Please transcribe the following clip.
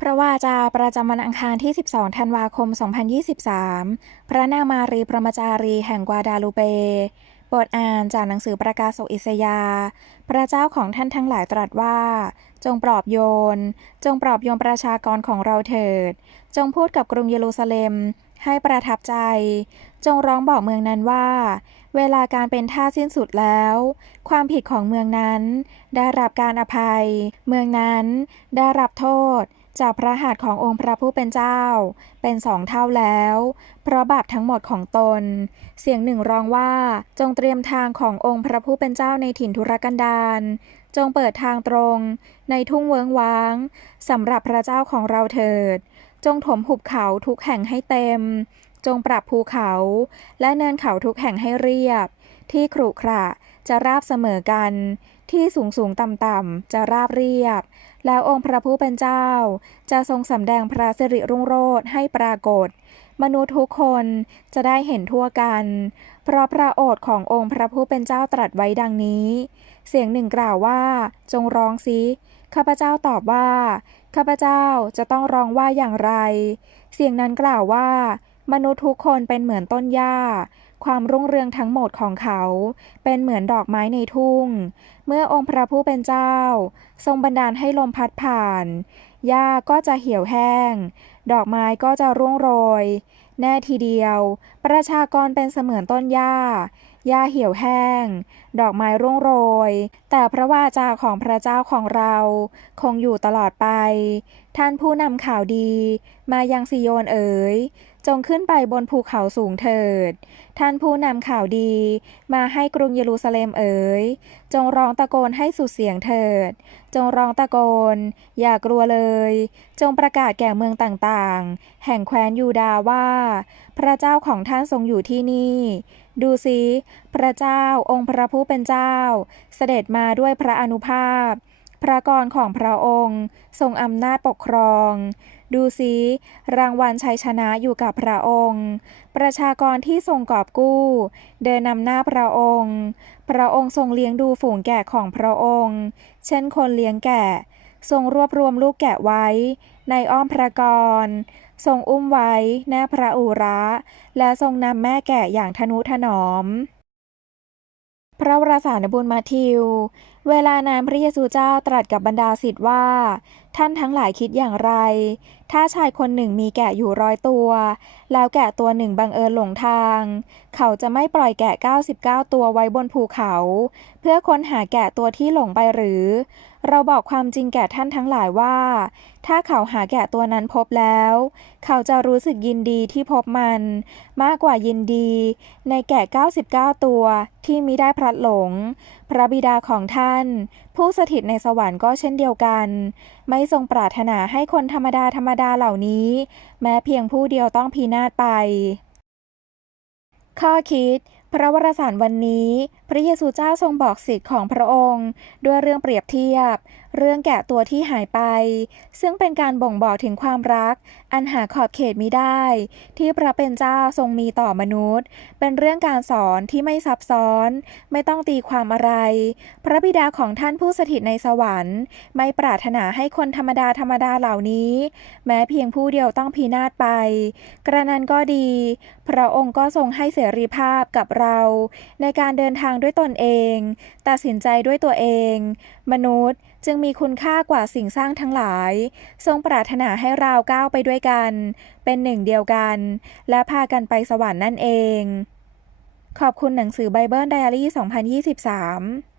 พระวาจาประจำวันอังคารที่ 12 ธันวาคม 2023 พระนางมารีพรหมจารีแห่งกวาดาลูเป บทอ่านจากหนังสือประกาศอิสยา พระเจ้าของท่านทั้งหลายตรัสว่า จงปลอบโยน จงปลอบโยนประชากรของเราเถิด จงพูดกับกรุงเยรูซาเล็ม ให้ประทับใจ จงร้องบอกเมืองนั้นว่า เวลาการเป็นท่าสิ้นสุดแล้ว ความผิดของเมืองนั้น ได้รับการอภัย เมืองนั้นได้รับโทษ จากพระหัตถ์ขององค์พระผู้เป็นเจ้า เป็นสองเท่าแล้ว เพราะบาปทั้งหมดของตน เสียงหนึ่งร้องว่าจงเตรียมทางขององค์พระผู้เป็นเจ้าในถิ่นทุรกันดารจงเปิดทางตรง ในทุ่งเวิ้งว้างสำหรับพระเจ้าของเราเถิด จงถมหุบเขาทุกแห่งให้เต็ม จงปรับภูเขา และเนินเขาทุกแห่งให้เรียบ ที่ขรุขระจะราบเสมอกัน ที่สูงสูงต่ำต่ำจะราบเรียบ แล้วองค์พระผู้เป็นเจ้า จะทรงสำแดงพระสิริรุ่งโรจน์ให้ปรากฏ มนุษย์ทุกคนจะได้เห็นทั่วกัน เพราะพระโอษฐ์ขององค์พระผู้เป็นเจ้าตรัสไว้ดังนี้ เสียงหนึ่งกล่าวว่า จงร้องสิข้าพเจ้าตอบว่า ข้าพเจ้าจะต้องร้องว่าอย่างไร เสียงนั้นกล่าวว่า มนุษย์ทุกคนเป็นเหมือนต้นหญ้า ความรุ่งเรืองทั้งหมดของเขา เป็นเหมือนดอกไม้ในทุ่ง เมื่อองค์พระผู้เป็นเจ้า ทรงบันดาลให้ลมพัดผ่าน หญ้าก็จะเหี่ยวแห้ง ดอกไม้ก็จะร่วงโรย แน่ทีเดียว ประชากรเป็นเสมือนต้นหญ้า หญ้าเหี่ยวแห้ง ดอกไม้ร่วงโรย แต่พระวาจาของพระเจ้าของเรา คงอยู่ตลอดไป ท่านผู้นำข่าวดี มายังซิโยนเอ๋ย จงขึ้นไปบนภูเขาสูงเถิด ท่านผู้นำข่าวดี มาให้กรุงเยรูซาเล็มเอ๋ย จงร้องตะโกนให้สุดเสียงเถิด จงร้องตะโกน อย่ากลัวเลย จงประกาศแก่เมืองต่างๆ แห่งแคว้นยูดาห์ว่า พระเจ้าของท่านทรงอยู่ที่นี่ ดูสิ พระเจ้าองค์พระผู้เป็นเจ้า เสด็จมาด้วยพระอนุภาพ พระกรของพระองค์ ทรงอำนาจปกครอง ดูสิรางวัลชัยชนะอยู่กับพระองค์ ประชากรที่ทรงกอบกู้ เดินนำหน้าพระองค์ พระองค์ทรงเลี้ยงดูฝูงแกะของพระองค์ เช่นคนเลี้ยงแกะ ทรงรวบรวมลูกแกะไว้ ในอ้อมพระกรทรงอุ้มไว้หน้าพระอุระ และทรงนำแม่แกะอย่างทนุถนอม พระวราสารบุญมาทิว เวลานานพระเยซูเจ้าตรัสกับบรรดาศิษย์ว่าท่านทั้งหลายคิดอย่างไร ถ้าชายคนหนึ่งมีแกะอยู่ร้อยตัว แล้วแกะตัวหนึ่งบังเอิญหลงทาง เขาจะไม่ปล่อยแกะ 99 ตัวไว้บนภูเขา เพื่อค้นหาแกะตัวที่หลงไปหรือ เราบอกความจริงแก่ท่านทั้งหลายว่า ถ้าเขาหาแกะตัวนั้นพบแล้ว เขาจะรู้สึกยินดีที่พบมัน มากกว่ายินดี ในแกะ 99 ตัวที่มิได้พลัดหลง พระบิดาของท่าน ผู้สถิตในสวรรค์ก็เช่นเดียวกันไม่ทรงปรารถนาให้คนธรรมดาธรรมดาเหล่านี้ แม้เพียงผู้เดียวต้องพินาศไป ข้อคิด พระวรสารวันนี้ พระเยซูเจ้าทรงบอกสิทธิ์ของพระองค์ ด้วยเรื่องเปรียบเทียบ เรื่องแกะตัวที่หายไป ซึ่งเป็นการบ่งบอกถึงความรัก อันหาขอบเขตมิได้ ที่พระเป็นเจ้าทรงมีต่อมนุษย์ เป็นเรื่องการสอนที่ไม่ซับซ้อน ไม่ต้องตีความอะไร พระบิดาของท่านผู้สถิตในสวรรค์ ไม่ปรารถนาให้คนธรรมดาธรรมดาเหล่านี้ แม้เพียงผู้เดียวต้องพินาศไป กระนั้นก็ดี พระองค์ก็ทรงให้เสรีภาพกับเรา ในการเดินทางด้วยตนเอง ตัดสินใจด้วยตัวเอง มนุษย์จึงมีคุณค่ากว่าสิ่งสร้างทั้งหลาย ทรงปรารถนาให้เราก้าวไปด้วยกัน เป็นหนึ่งเดียวกัน และพากันไปสวรรค์นั่นเอง ขอบคุณหนังสือไบเบิลไดอารี่ 2023